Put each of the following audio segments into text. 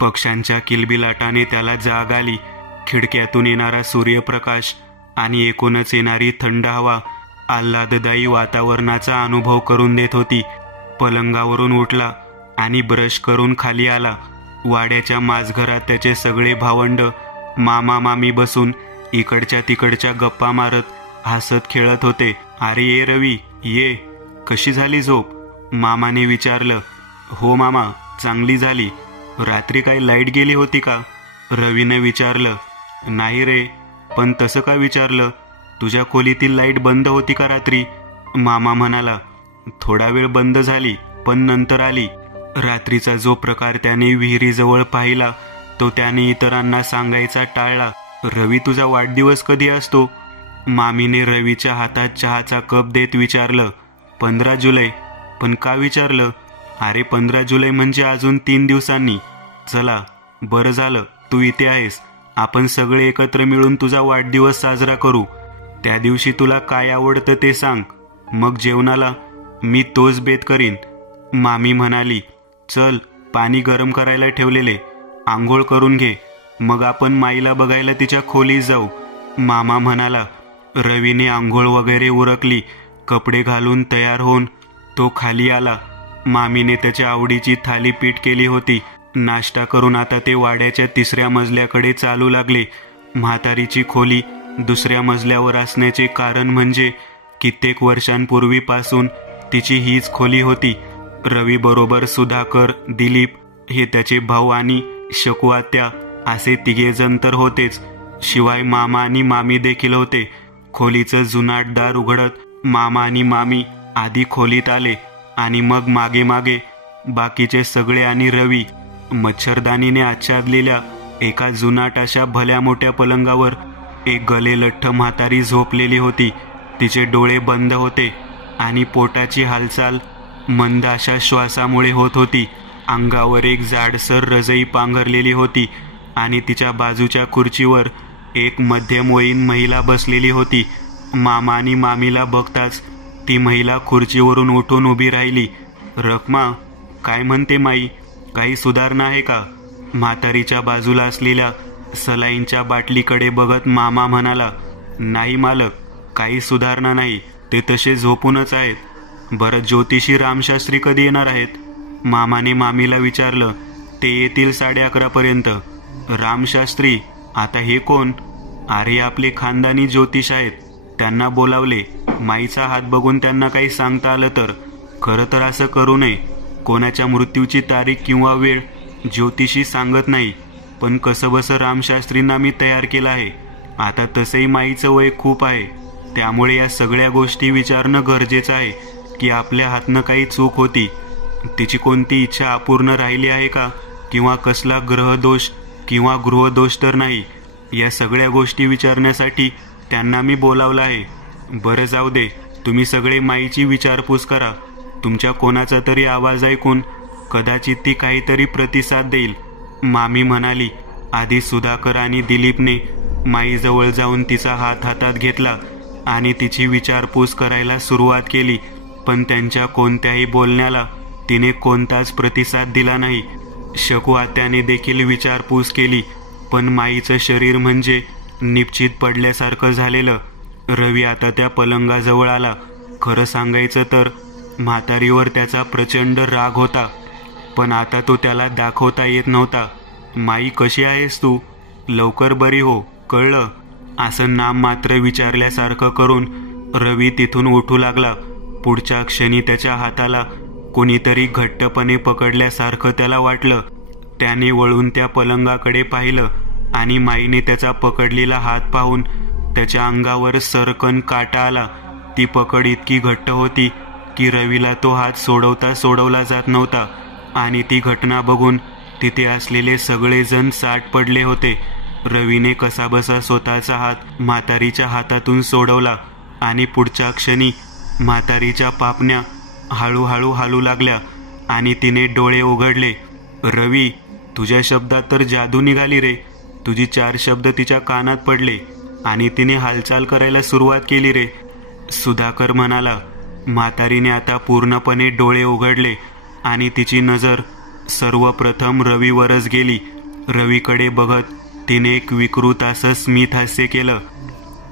पक्ष्यांच्या किलबिलाटाने त्याला जाग आली. खिडक्यातून येणारा सूर्यप्रकाश आणि एकूणच येणारी थंड हवा आल्हाददायी वातावरणाचा अनुभव करून देत होती. पलंगावरून उठला आणि ब्रश करून खाली आला. वाड्याच्या माझघरात त्याचे सगळे भावंड मामा मामी बसून इकडच्या तिकडच्या गप्पा मारत हसत खेळत होते. अरे ये रवी ये, कशी झाली झोप? मामाने विचारलं. हो मामा, चांगली झाली. रात्री काय लाईट गेली होती का? रवीने विचारलं. नाही रे, पण तसं का विचारलं? तुझ्या खोलीतील लाईट बंद होती का रात्री? मामा म्हणाला. थोडा वेळ बंद झाली, पण नंतर आली. रात्रीचा जो प्रकार त्याने विहिरीजवळ पाहिला तो त्याने इतरांना सांगायचा टाळला. रवी, तुझा वाढदिवस कधी असतो? मामीने रवीच्या हातात चहाचा कप देत विचारलं. 15 जुलै. पण का विचारलं? अरे 15 जुलै म्हणजे अजून 3 दिवसांनी. चला, बरं झालं तू इथे आहेस. आपण सगळे एकत्र मिळून तुझा वाढदिवस साजरा करू. त्या दिवशी तुला काय आवडतं ते सांग, मग जेवणाला मी तोच बेत करीन. मामी म्हणाली. चल, पाणी गरम करायला ठेवलेले, आंघोळ करून घे, मग आपण माईला बघायला तिच्या खोलीत जाऊ. मामा म्हणाला. रवीने आंघोळ वगैरे उरकली. कपडे घालून तयार होऊन तो खाली आला. मामीने त्याच्या आवडीची थालीपीठ केली होती. नाश्ता करून आता ते वाड्याच्या 3ऱ्या मजल्याकडे चालू लागले. म्हातारीची खोली 2ऱ्या मजल्यावर असण्याचे कारण म्हणजे कित्येक वर्षांपूर्वीपासून तिची हीच खोली होती. रवी बरोबर सुधाकर, दिलीप हे त्याचे भाऊ आणि शकू आत्या असे 3 जण तर होतेच. शिवाय मामा आणि मामी देखील होते. खोलीचं जुनाट दार उघडत मामा आणि मामी आधी खोलीत आले आणि मग मागे मागे बाकीचे सगळे आणि रवी. मच्छरदानीने आच्छादलेल्या एका जुनाट अशा भल्या मोठ्या पलंगावर एक गलेलठ्ठ म्हातारी झोपलेली होती. तिचे डोळे बंद होते आणि पोटाची हालचाल मंद अशा श्वासामुळे होत होती. अंगावर एक जाडसर रजई पांघरलेली होती आणि तिच्या बाजूच्या खुर्चीवर एक मध्यमवयीन महिला बसलेली होती. मामा आणि मामीला बघताच ती महिला खुर्चीवरून उठून उभी राहिली. रखमा, काय म्हणते माई? काही सुधारणा आहे का? म्हातारीच्या बाजूला असलेल्या सलाईनच्या बाटलीकडे बघत मामा म्हणाला. नाही मालक, काही सुधारणा नाही, ते तसे झोपूनच आहेत. बरं, ज्योतिषी रामशास्त्री कधी येणार आहेत? मामाने मामीला विचारलं. ते येतील 11:30 पर्यंत. रामशास्त्री? आता हे कोण? अरे आपले खानदानी ज्योतिष आहेत, त्यांना बोलावले. माईचा हात बघून त्यांना काही सांगता आलं तर. खरं तर असं करू नये. कोणाच्या मृत्यूची तारीख किंवा वेळ ज्योतिषी सांगत नाही, पण कसंबसं रामशास्त्रींना मी तयार केलं आहे. आता तसंही माईचं वय खूप आहे, त्यामुळे या सगळ्या गोष्टी विचारणं गरजेचं आहे की आपल्या हातनं काही चूक होती, तिची कोणती इच्छा अपूर्ण राहिली आहे का, किंवा कसला ग्रहदोष किंवा गृहदोष तर नाही. या सगळ्या गोष्टी विचारण्यासाठी त्यांना मी बोलावलं आहे. बरं जाऊ दे, तुम्ही सगळे माईची विचारपूस करा. तुमच्या कोणाचा तरी आवाज ऐकून कदाचित ती काहीतरी प्रतिसाद देईल. मामी म्हणाली. आधी सुधाकर आणि दिलीपने माईजवळ जाऊन तिचा हात हातात घेतला आणि तिची विचारपूस करायला सुरुवात केली, पण त्यांच्या कोणत्याही बोलण्याला तिने कोणताच प्रतिसाद दिला नाही. शकू आत्याने देखील विचारपूस केली, पण माईचं शरीर म्हणजे निपचित पडल्यासारखं झालेलं. रवी आता त्या पलंगाजवळ आला. खरं सांगायचं तर म्हातारीवर त्याचा प्रचंड राग होता, पण आता तो त्याला दाखवता येत नव्हता. माई, कशी आहेस तू? लवकर बरी हो, कळलं? असं नाम मात्र विचारल्यासारखं करून रवी तिथून उठू लागला. पुढच्या क्षणी त्याच्या हाताला कोणीतरी घट्टपणे पकडल्यासारखं त्याला वाटलं. त्याने वळून त्या पलंगाकडे पाहिलं आणि माईने त्याचा पकडलेला हात पाहून त्याच्या अंगावर सरकन काटा आला. ती पकड इतकी घट्ट होती की रवीला तो हात सोडवला जात नव्हता आणि ती घटना बघून तिथे असलेले सगळेजण साट पडले होते. रवीने कसाबसा स्वतःचा हात म्हातारीच्या हातातून सोडवला आणि पुढच्या क्षणी म्हातारीच्या पापण्या हळूहळू हालू लागल्या आणि तिने डोळे उघडले. रवी, तुझ्या शब्दात तर जादू निघाली रे. तुझी 4 शब्द तिच्या कानात पडले आणि तिने हालचाल करायला सुरुवात केली रे. सुधाकर म्हणाला. म्हातारीने आता पूर्णपणे डोळे उघडले आणि तिची नजर सर्वप्रथम रवीवरच गेली. रवीकडे बघत तिने एक विकृत असं स्मित हास्य केलं.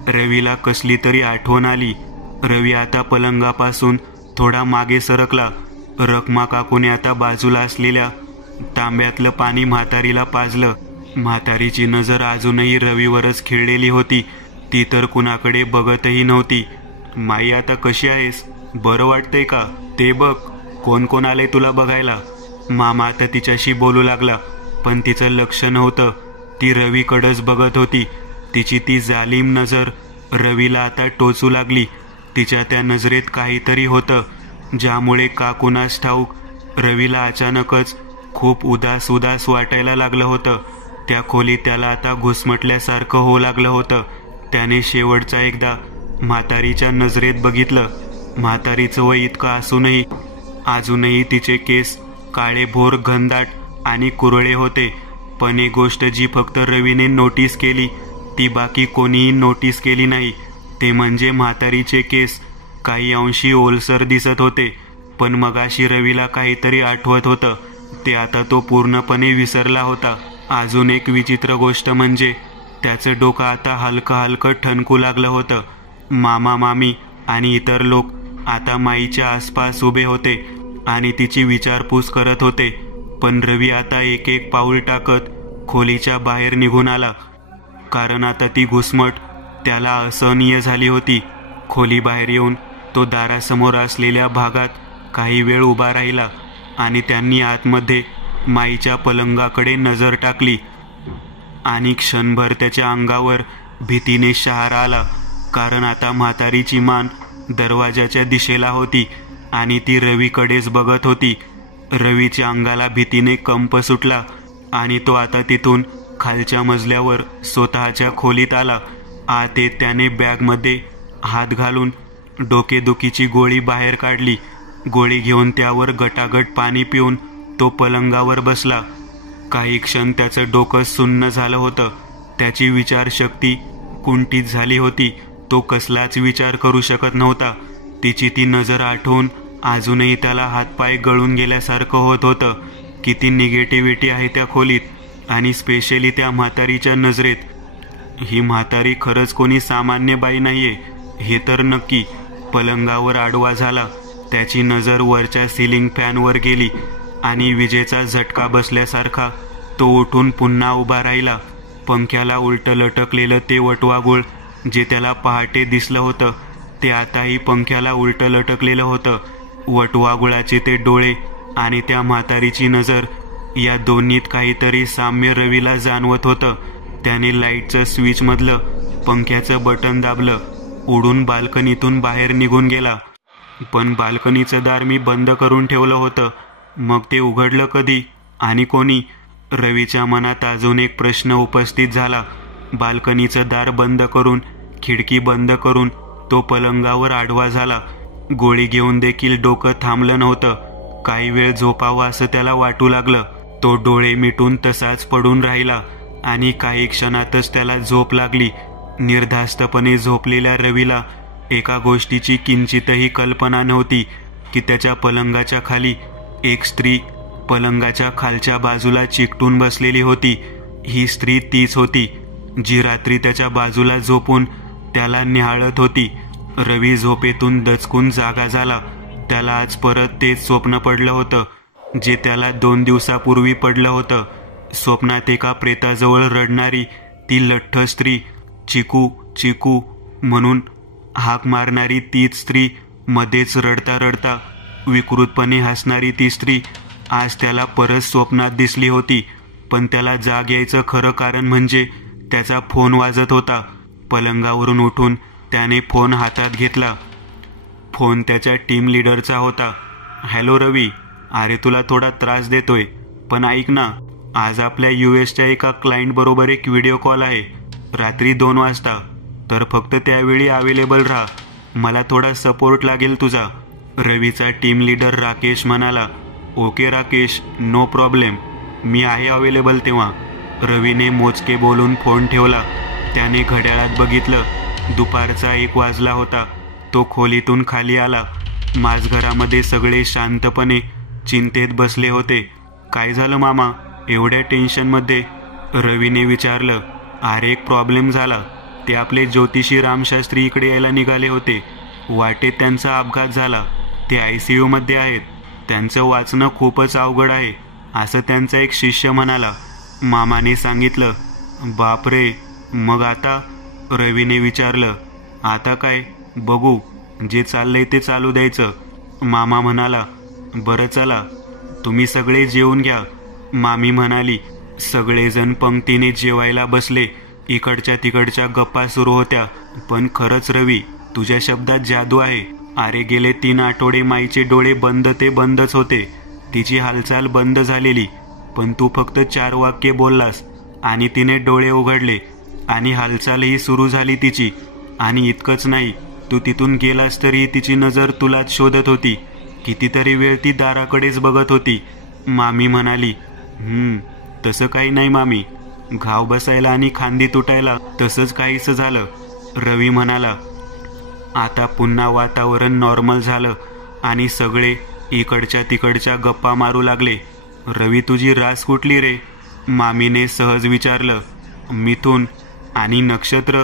रवीला कसली तरी आठवण आली. रवी आता पलंगापासून थोडा मागे सरकला. रखमा काकूने आता बाजूला असलेल्या तांब्यातलं पाणी म्हातारीला पाजलं. म्हातारीची नजर अजूनही रवीवरच खिळलेली होती. ती तर कुणाकडे बघतही नव्हती. माई, आता कशी आहेस? बरं वाटतंय का? ते बघ, कोण कोण आले तुला बघायला. मामा आता तिच्याशी बोलू लागला, पण तिचं लक्ष नव्हतं. ती रवीकडेच बघत होती. तिची ती जालिम नजर रवीला आता टोचू लागली. तिच्या त्या नजरेत काहीतरी होतं, ज्यामुळे का कुणास ठाऊक रवीला अचानकच खूप उदास उदास वाटायला लागलं होतं. त्या खोलीत त्याला आता घुसमटल्यासारखं होऊ लागलं होतं. त्याने शेवटचा एकदा म्हातारीच्या नजरेत बघितलं. म्हातारीचं वय इतकं असूनही अजूनही तिचे केस काळेभोर, घनदाट आणि कुरळे होते. पण एक गोष्ट जी फक्त रवीने नोटीस केली, ती बाकी कोणीही नोटीस केली नाही, ते म्हणजे म्हातारीचे केस काही अंशी ओलसर दिसत होते. पण मगाशी रवीला काहीतरी आठवत होतं, ते आता तो पूर्णपणे विसरला होता. अजून एक विचित्र गोष्ट म्हणजे त्याचं डोकं आता हलकं हलकं ठणकू लागलं होतं. मामा, मामी आणि इतर लोक आता माईच्या आसपास उभे होते आणि तिची विचारपूस करत होते. पण रवी आता एक एक पाऊल टाकत खोलीच्या बाहेर निघून आला, कारण आता ती घुसमट त्याला असहनीय झाली होती. खोलीबाहेर येऊन तो दारासमोर असलेल्या भागात काही वेळ उभा राहिला आणि त्यांनी आतमध्ये माईच्या पलंगाकडे नजर टाकली. आणि क्षणभर त्याच्या अंगावर भीतीने शहारा आला, कारण आता म्हातारीची मान दरवाजाच्या दिशेला होती आणि ती रवीकडेच बघत होती. रवीच्या अंगाला भीतीने कंप सुटला आणि तो आता तिथून खालच्या मजल्यावर स्वतःच्या खोलीत आला. आत येत त्याने बॅगमध्ये हात घालून डोकेदुखीची गोळी बाहेर काढली. गोळी घेऊन त्यावर गटागट पाणी पिऊन तो पलंगावर बसला. काही क्षण त्याचं डोकं सुन्न झालं होतं. त्याची विचारशक्ती कुंठित झाली होती. तो कसलाच विचार करू शकत नव्हता. तिची ती नजर आठवून अजूनही त्याला हातपाय गळून गेल्यासारखं होत होतं. किती निगेटिव्हिटी आहे त्या खोलीत, आणि स्पेशली त्या म्हातारीच्या नजरेत. ही म्हातारी खरंच कोणी सामान्य बाई नाहीये, हे तर नक्की. पलंगावर आडवा झाला. त्याची नजर वरच्या सिलिंग फॅनवर गेली आणि विजेचा झटका बसल्यासारखा तो उठून पुन्हा उभा राहिला. पंख्याला उलट लटकलेलं ते वटवाघूळ जे त्याला पहाटे दिसलं होतं, ते आताही पंख्याला उलट लटकलेलं होतं. वटवाघुळाचे ते डोळे आणि त्या म्हातारीची नजर, या दोन्हीत काहीतरी साम्य रवीला जाणवत होतं. त्याने लाईटचं स्विचमधलं पंख्याचं बटन दाबलं. उडून बाल्कनीतून बाहेर निघून गेला. पण बाल्कनीचं दार मी बंद करून ठेवलं होतं. मग ते उघडलं कधी आणि कोणी? रवीच्या मनात अजून एक प्रश्न उपस्थित झाला. बाल्कनीचं दार बंद करून, खिडकी बंद करून तो पलंगावर आडवा झाला. गोळी घेऊन देखील डोकं थांबलं नव्हतं. काही वेळ झोपावं असं त्याला वाटू लागलं. तो डोळे मिटून तसाच पडून राहिला आणि काही क्षणातच त्याला झोप लागली. निर्धास्तपणे झोपलेल्या रवीला एका गोष्टीची किंचितही कल्पना नव्हती की त्याच्या पलंगाच्या खाली एक स्त्री पलंगाच्या खालच्या बाजूला चिकटून बसलेली होती. ही स्त्री तीच होती जी रात्री त्याच्या बाजूला झोपून त्याला निहाळत होती. रवी झोपेतून दचकून जागा झाला. त्याला आज परत तेच स्वप्न पडलं होतं जे त्याला 2 दिवसापूर्वी पडलं होतं. स्वप्नात एका प्रेताजवळ रडणारी ती लठ्ठ स्त्री, चिकू चिकू म्हणून हाक मारणारी तीच स्त्री, मध्येच रडता रडता विकृतपणे हसणारी ती स्त्री आज त्याला परत स्वप्नात दिसली होती. पण त्याला जाग यायचं खरं कारण म्हणजे त्याचा फोन वाजत होता. पलंगावरून उठून त्याने फोन हातात घेतला. फोन त्याच्या टीम लीडरचा होता. हॅलो रवी, अरे तुला थोडा त्रास देतोय, पण ऐक ना, आज आपल्या US एका क्लायंट बरोबर एक व्हिडिओ कॉल आहे रात्री 2 वाजता. तर फक्त त्यावेळी अवेलेबल राहा. मला थोडा सपोर्ट लागेल तुझा. रवीचा टीम लीडर राकेश म्हणाला. ओके राकेश, नो प्रॉब्लेम, मी आहे अवेलेबल तेव्हा. रवीने मोजके बोलून फोन ठेवला. त्याने घड्याळात बघितलं. दुपारचा 1 वाजला होता. तो खोलीतून खाली आला. माझघरामध्ये सगळे शांतपणे चिंतेत बसले होते, काय झालं मामा एवढ्या टेन्शनमध्ये? रवीने विचारलं. अरे एक प्रॉब्लेम झाला. ते आपले ज्योतिषी रामशास्त्री इकडे यायला निघाले होते. वाटेत त्यांचा अपघात झाला. ते ICU मध्ये आहेत. त्यांचं वाचणं खूपच अवघड आहे असं त्यांचा एक शिष्य म्हणाला. मामाने सांगितलं. बापरे, मग आता? रवीने विचारलं. आता काय, बघू, जे चाललंय ते चालू द्यायचं. मामा म्हणाला. बरं चला, तुम्ही सगळे जेवून घ्या. मामी म्हणाली. सगळेजण पंक्तीने जेवायला बसले. इकडच्या तिकडच्या गप्पा सुरू होत्या. पण खरंच रवी, तुझ्या शब्दात जादू आहे. अरे गेले 3 आठवडे माईचे डोळे बंद ते बंदच होते. तिची हालचाल बंद झालेली, पण तू फक्त 4 वाक्ये बोललास आणि तिने डोळे उघडले आणि हालचालही सुरू झाली तिची. आणि इतकंच नाही, तू तिथून गेलास तरी तिची नजर तुलाच शोधत होती. कितीतरी वेळ ती दाराकडेच बघत होती. मामी म्हणाली. तसं काही नाही मामी, घाव बसायला आणि खांदी तुटायला तसंच काहीसं झालं. रवी म्हणाला. आता पुन्हा वातावरण नॉर्मल झालं आणि सगळे इकडच्या तिकडच्या गप्पा मारू लागले. रवी तुझी रास कुठली रे? मामीने सहज विचारलं. मिथुन. आणि नक्षत्र?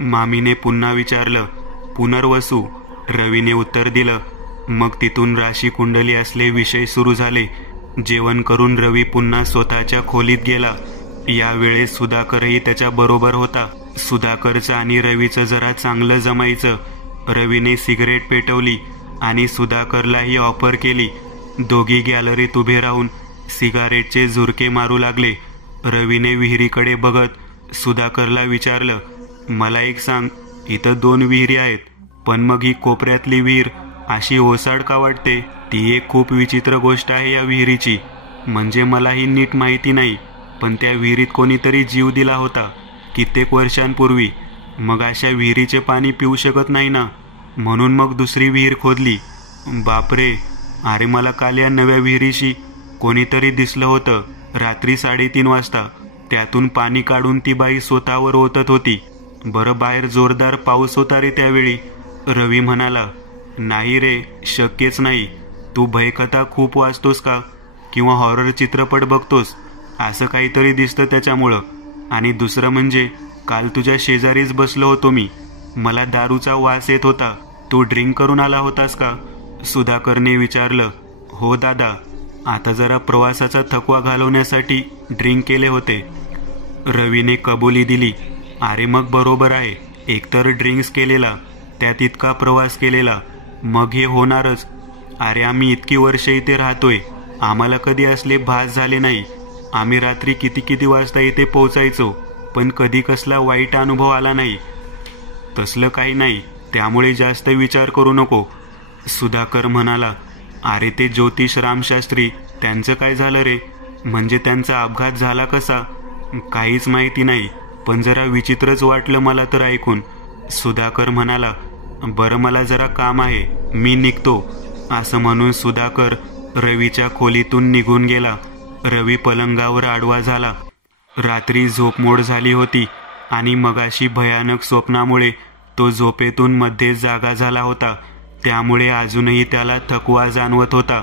मामीने पुन्हा विचारलं. पुनर्वसू, रवीने उत्तर दिलं. मग तिथून राशी कुंडली असले विषय सुरू झाले. जेवण करून रवी पुन्हा स्वतःच्या खोलीत गेला. यावेळेस सुधाकरही त्याच्या बरोबर होता. सुधाकरचं आणि रवीचं जरा चांगलं जमायचं. रवीने सिगरेट पेटवली आणि सुधाकरलाही ऑफर केली. दोघी गॅलरीत उभे राहून सिगारेटचे झुरके मारू लागले. रवीने विहिरीकडे बघत सुधाकरला विचारलं. मला एक सांग, इथं 2 विहिरी आहेत, पण मग ही कोपऱ्यातली विहीर अशी ओसाड का वाटते? ती एक खूप विचित्र गोष्ट आहे या विहिरीची. म्हणजे मलाही नीट माहिती नाही, पण त्या विहिरीत कोणीतरी जीव दिला होता कित्येक वर्षांपूर्वी. मग अशा विहिरीचे पाणी पिऊ शकत नाही ना, म्हणून मग दुसरी विहीर खोदली. बापरे, अरे मला काल या नव्या विहिरीशी कोणीतरी दिसलं होतं रात्री 3:30 वाजता. त्यातून पाणी काढून ती बाई स्वतःवर ओतत होती. बरं बाहेर जोरदार पाऊस होता रे त्यावेळी. रवी म्हणाला. नाही रे, शक्यच नाही. तू भयकथा खूप वाचतोस का, किंवा हॉरर चित्रपट बघतोस? असं काहीतरी दिसतं त्याच्यामुळं. आणि दुसरं म्हणजे काल तुझ्या शेजारीच बसलो होतो मी. मला दारूचा वास येत होता. तू ड्रिंक करून आला होतास का? सुधाकरने विचारलं. हो दादा, आता जरा प्रवासाचा थकवा घालवण्यासाठी ड्रिंक केले होते. रवीने कबुली दिली. अरे मग बरोबर आहे. एकतर ड्रिंक्स केलेला, त्यात इतका प्रवास केलेला, मग हे होणारच. अरे आम्ही इतकी वर्ष इथे राहतोय, आम्हाला कधी असले भास झाले नाही. आम्ही रात्री किती वाजता इथे पोहोचायचो, पण कधी कसला वाईट अनुभव आला नाही. तसलं काही नाही, त्यामुळे जास्त विचार करू नको. सुधाकर म्हणाला. अरे ते ज्योतिष रामशास्त्री, त्यांचं काय झालं रे? म्हणजे त्यांचा अपघात झाला कसा? काहीच माहिती नाही, पण जरा विचित्रच वाटलं मला तर ऐकून. सुधाकर म्हणाला. बरं मला जरा काम आहे, मी निघतो. असं म्हणून सुधाकर रवीच्या खोलीतून निघून गेला. रवी पलंगावर आडवा झाला. रात्री झोपमोड झाली होती आणि मगाशी भयानक स्वप्नामुळे तो झोपेतून मध्येच जागा झाला होता. त्यामुळे अजूनही त्याला थकवा जाणवत होता.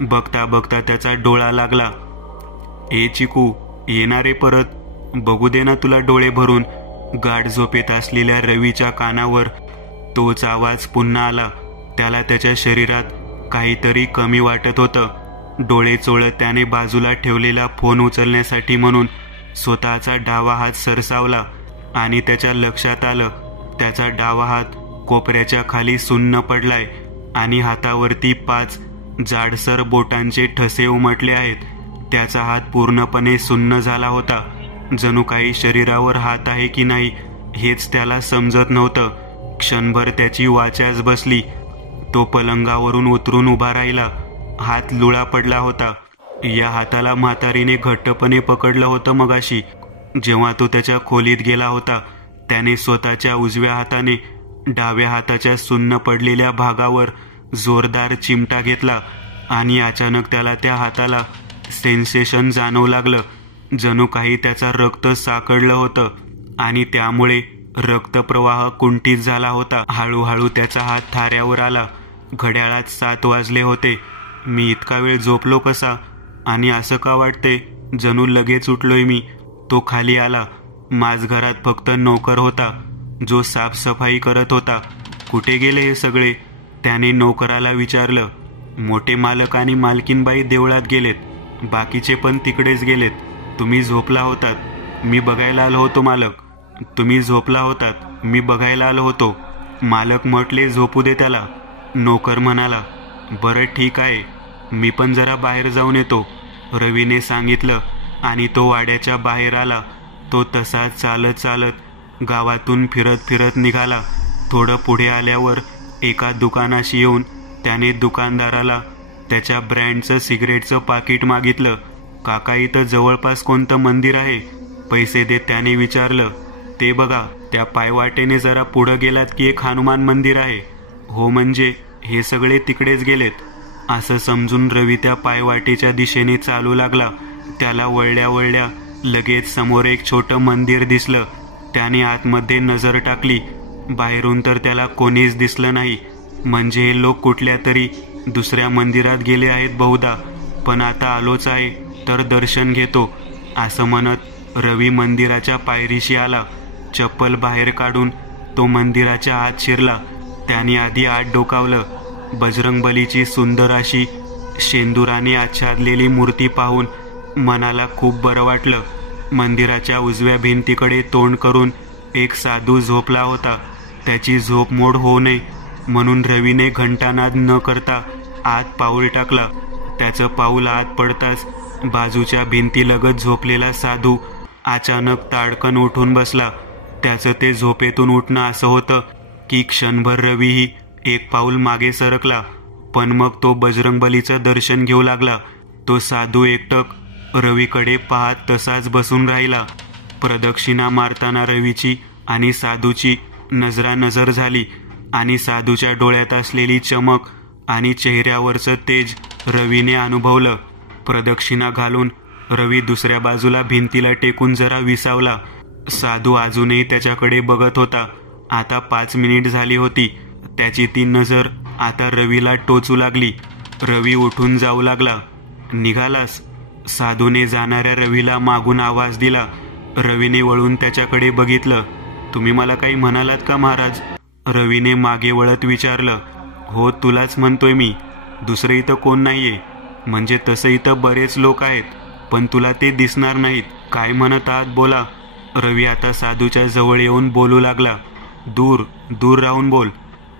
बघता बघता त्याचा डोळा लागला. ए चिकू, येणारे परत, बघू दे ना तुला डोळे भरून. गाढ झोपेत असलेल्या रवीच्या कानावर तोच आवाज पुन्हा आला. त्याला त्याच्या शरीरात काहीतरी कमी वाटत होतं. डोळे चोळत त्याने बाजूला ठेवलेला फोन उचलण्यासाठी म्हणून स्वतःचा डावा हात सरसावला आणि त्याच्या लक्षात आलं त्याचा डावा हात कोपऱ्याच्या खाली सुन्न पडलाय आणि हातावरती 5 जाडसर बोटांचे ठसे उमटले आहेत. त्याचा हात पूर्णपणे सुन्न झाला होता. जणू काही शरीरावर हात आहे की नाही हेच त्याला समजत नव्हतं. क्षणभर त्याची वाचाच बसली. तो पलंगावरून उतरून उभा राहिला. हात लुळा पडला होता. या हाताला म्हातारीने घट्टपणे पकडलं होतं मगाशी जेव्हा तो त्याच्या खोलीत गेला होता. त्याने स्वतःच्या उजव्या हाताने डाव्या हाताच्या सुन्न पडलेल्या भागावर जोरदार चिमटा घेतला आणि अचानक त्याला त्या हाताला सेन्सेशन जाणवू लागलं. जणू काही त्याचा रक्त साकळलं होतं आणि त्यामुळे रक्तप्रवाह कुंठित झाला होता. हळूहळू त्याचा हात थाऱ्यावर आला. घड्याळात 7 वाजले होते. मी इतका वेळ झोपलो कसा? आणि असं का वाटते जणू लगेच उठलोय मी. तो खाली आला. माझ घरात फक्त नोकर होता जो साफसफाई करत होता. कुठे गेले हे सगळे, त्याने नोकराला विचारलं. मोठे मालक आणि मालकीनबाई देवळात गेलेत, बाकीचे पण तिकडेच गेलेत. तुम्ही झोपला होतात, मी बघायला आलो होतो मालक. तुम्ही झोपला होतात, मी बघायला आलो होतो. मालक म्हटले झोपू दे त्याला. नोकर म्हणाला बरं ठीक आहे, मी पण जरा बाहेर जाऊन येतो, रवीने सांगितलं. आणि तो वाड्याच्या बाहेर आला. तो तसाच चालत चालत गावातून फिरत फिरत निघाला. थोडं पुढे आल्यावर एका दुकानाशी येऊन त्याने दुकानदाराला त्याच्या ब्रँडचं सिगरेटचं पाकिट मागितलं. काका, इथं जवळपास कोणतं मंदिर आहे? पैसे देत त्याने विचारलं. ते बघा, त्या पायवाटेने जरा पुढं गेलात की एक हनुमान मंदिर आहे. हो, म्हणजे हे सगळे तिकडेच गेलेत असं समजून रवी त्या पायवाटेच्या दिशेने चालू लागला. त्याला वळल्या वळल्या लगेच समोर एक छोटं मंदिर दिसलं. त्याने आतमध्ये नजर टाकली. बाहेरून तर त्याला कोणीच दिसलं नाही. म्हणजे हे लोक कुठल्या तरी दुसऱ्या मंदिरात गेले आहेत बहुधा. पण आता आलोच आहे तर दर्शन घेतो असं म्हणत रवी मंदिराच्या पायरीशी आला. चप्पल बाहेर काढून तो मंदिराच्या आत शिरला. त्याने आधी आत डोकावलं. बजरंगबलीची सुंदर अशी शेंदुराने आच्छादलेली मूर्ती पाहून मनाला खूप बरं वाटलं. मंदिराच्या उजव्या भिंतीकडे तोंड करून एक साधू झोपला होता. त्याची झोप मोड होऊ नये म्हणून रवीने घंटानाद न करता आत पाऊल टाकला. त्याचं पाऊल आत पडताच बाजूच्या भिंतीलगत झोपलेला साधू अचानक ताडकन उठून बसला. त्याचं ते झोपेतून उठणं असं होतं की क्षणभर रवीही एक पाऊल मागे सरकला. पण मग तो बजरंगबलीचं दर्शन घेऊ लागला. तो साधू एकटक रवीकडे पाहत तसाच बसून राहिला. प्रदक्षिणा मारताना रवीची आणि साधूची नजरानजर झाली आणि साधूच्या डोळ्यात असलेली चमक आणि चेहऱ्यावरचं तेज रवीने अनुभवलं. प्रदक्षिणा घालून रवी दुसऱ्या बाजूला भिंतीला टेकून जरा विसावला. साधू अजूनही त्याच्याकडे बघत होता. आता 5 मिनिट झाली होती. त्याची ती नजर आता रवीला टोचू लागली. रवी उठून जाऊ लागला. निघालास? साधूने जाणाऱ्या रवीला मागून आवाज दिला. रवीने वळून त्याच्याकडे बघितलं. तुम्ही मला काही म्हणालात का महाराज? रवीने मागे वळत विचारलं. हो, तुलाच म्हणतोय मी. दुसरं इथं कोण नाहीये. म्हणजे तसं इथं बरेच लोक आहेत, पण तुला ते दिसणार नाहीत. काय म्हणत आहात बोला. रवी आता साधूच्या जवळ येऊन बोलू लागला. दूर दूर राहून बोल.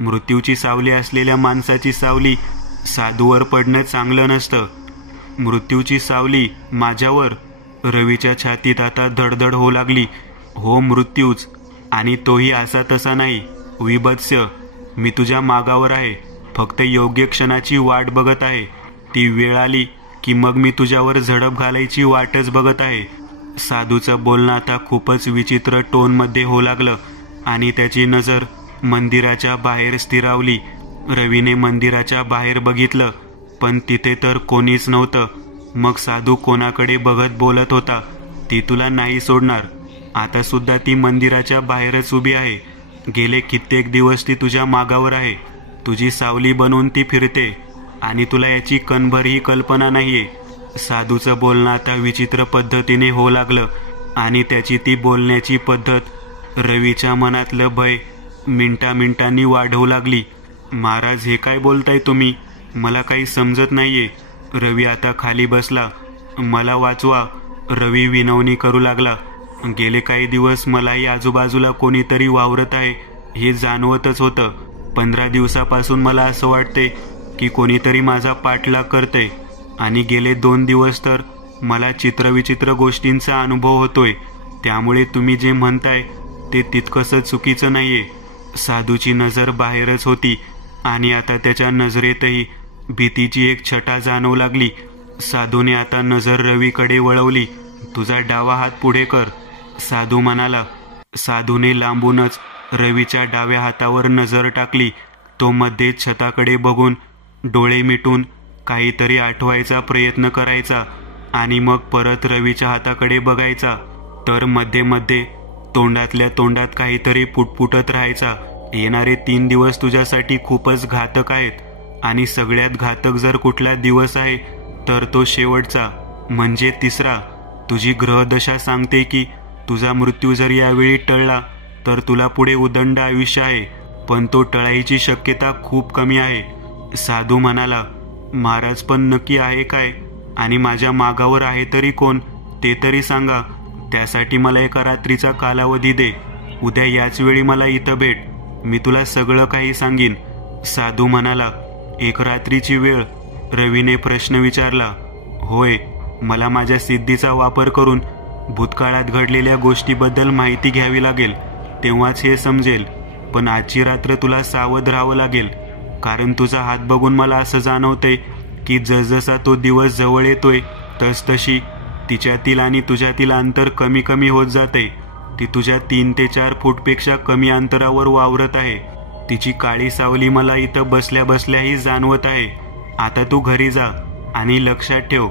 मृत्यूची सावली असलेल्या माणसाची सावली साधूवर पडणं चांगलं नसतं. मृत्यूची सावली माझ्यावर? रवीच्या छातीत आता धडधड होऊ लागली. हो, मृत्यूच. आणि तोही असा तसा नाही, विभत्स. मी तुझ्या मागावर आहे, फक्त योग्य क्षणाची वाट बघत आहे. ती वेळ आली की मग मी तुझ्यावर झडप घालायची वाटच बघत आहे. साधूचं बोलणं आता खूपच विचित्र टोनमध्ये होऊ लागलं आणि त्याची नजर मंदिराच्या बाहेर स्थिरावली. रवीने मंदिराच्या बाहेर बघितलं, पण तिथे तर कोणीच नव्हतं. मग साधू कोणाकडे बघत बोलत होता? ती तुला नाही सोडणार. आता सुद्धा ती मंदिराच्या बाहेरच उभी आहे. गेले कित्येक दिवस ती तुझ्या मागावर आहे. तुझी सावली बनवून ती फिरते आणि तुला याची कणभरही कल्पना नाहीये. साधूचं बोलणं आता विचित्र पद्धतीने होऊ लागलं आणि त्याची ती बोलण्याची पद्धत रवीच्या मनातलं भय मिनिटांनी वाढवू लागली. महाराज, हे काय बोलताय तुम्ही? मला काही समजत नाहीये. रवी आता खाली बसला. मला वाचवा, रवी विनवणी करू लागला. गेले काही दिवस मलाही आजूबाजूला कोणीतरी वावरत आहे हे जाणवतच होतं. 15 दिवसापासून मला असं वाटते की कोणीतरी माझा पाठलाग करते आणि गेले 2 दिवस तर मला चित्रविचित्र गोष्टींचा अनुभव होतोय. त्यामुळे तुम्ही जे म्हणताय ते तितकंसं चुकीचं नाहीये. साधूची नजर बाहेरच होती आणि आता त्याच्या नजरेतही भीतीची एक छटा जाणवू लागली. साधूने आता नजर रवीकडे वळवली. तुझा डावा हात पुढे कर, साधू म्हणाला. साधूने लांबूनच रवीच्या डाव्या हातावर नजर टाकली. तो मध्ये छताकडे बघून डोळे मिटून काहीतरी आठवायचा प्रयत्न करायचा आणि मग परत रवीच्या हाताकडे बघायचा. तर मध्ये मध्ये तोंडातल्या तोंडात काहीतरी पुटपुटत राहायचा. येणारे 3 दिवस तुझ्यासाठी खूपच घातक आहेत आणि सगळ्यात घातक जर कुठला दिवस आहे तर तो शेवटचा म्हणजे तिसरा. तुझी ग्रहदशा सांगते की तुझा मृत्यू जर यावेळी टळला तर तुला पुढे उदंड आयुष्य आहे, पण तो टळायची शक्यता खूप कमी आहे. साधू म्हणाला, महाराज पण नक्की आहे काय? आणि माझ्या मागावर आहे तरी कोण ते तरी सांगा. त्यासाठी मला एका रात्रीचा कालावधी दे. उद्या याच वेळी मला इथं भेट. मी तुला सगळं काही सांगीन. साधू म्हणाला, एक रात्रीची वेळ? रवीने प्रश्न विचारला. होय, मला माझ्या सिद्धीचा वापर करून भूतकाळात घडलेल्या गोष्टीबद्दल माहिती घ्यावी लागेल, तेव्हाच हे समजेल. पण आजची रात्र तुला सावध राहावं लागेल, कारण तुझा हात बघून मला असं जाणवतंय की जसजसा तो दिवस जवळ येतोय तसतशी तिच्यातील आणि तुझ्यातील अंतर कमी कमी होत जाते. ती तुझ्या 3 ते 4 फूटपेक्षा कमी अंतरावर वावरत आहे. तिची काळी सावली मला इथं बसल्या बसल्याही जाणवत आहे. आता तू घरी जा आणि लक्षात ठेव,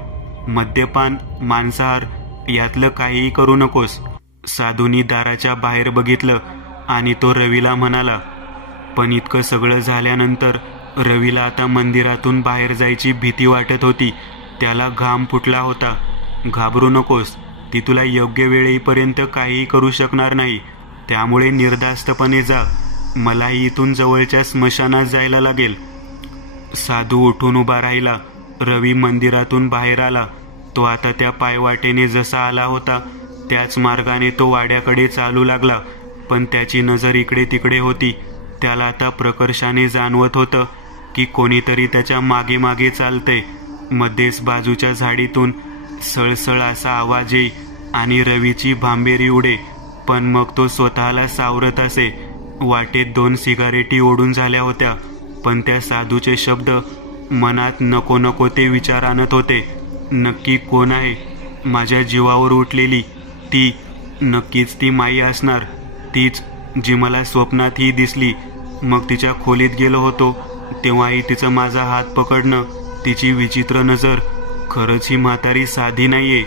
मद्यपान, मांसाहार यातलं काहीही करू नकोस. साधूनी दाराच्या बाहेर बघितलं आणि तो रवीला म्हणाला. पण इतकं सगळं झाल्यानंतर रवीला आता मंदिरातून बाहेर जायची भीती वाटत होती. त्याला घाम फुटला होता. घाबरू नकोस, ती तुला योग्य वेळेपर्यंत काहीही करू शकणार नाही, त्यामुळे निर्धास्तपणे जा. मलाही इथून जवळच्या स्मशानात जायला लागेल. साधू उठून उभा राहिला. रवी मंदिरातून बाहेर आला. तो आता त्या पायवाटेने जसा आला होता त्याच मार्गाने तो वाड्याकडे चालू लागला. पण त्याची नजर इकडे तिकडे होती. त्याला आता प्रकर्षाने जाणवत होतं की कोणीतरी त्याच्या मागे मागे चालते. मध्येच बाजूच्या झाडीतून सळसळ असा आवाज येई आणि रवीची भांबेरी उडे. पण मग तो स्वतःला सावरत असे. वाटेत 2 सिगारेटी ओढून झाल्या होत्या, पण त्या साधूचे शब्द मनात नको नको ते विचार आणत होते. नक्की कोण आहे? माझ्या जीवावर उठलेली ती, नक्कीच ती माई असणार, तीच जी मला स्वप्नातही दिसली. मग तिच्या खोलीत गेलो होतो तेव्हाही तिचं माझा हात पकडणं, तिची विचित्र नजर. खरंच ही म्हातारी साधी नाहीये.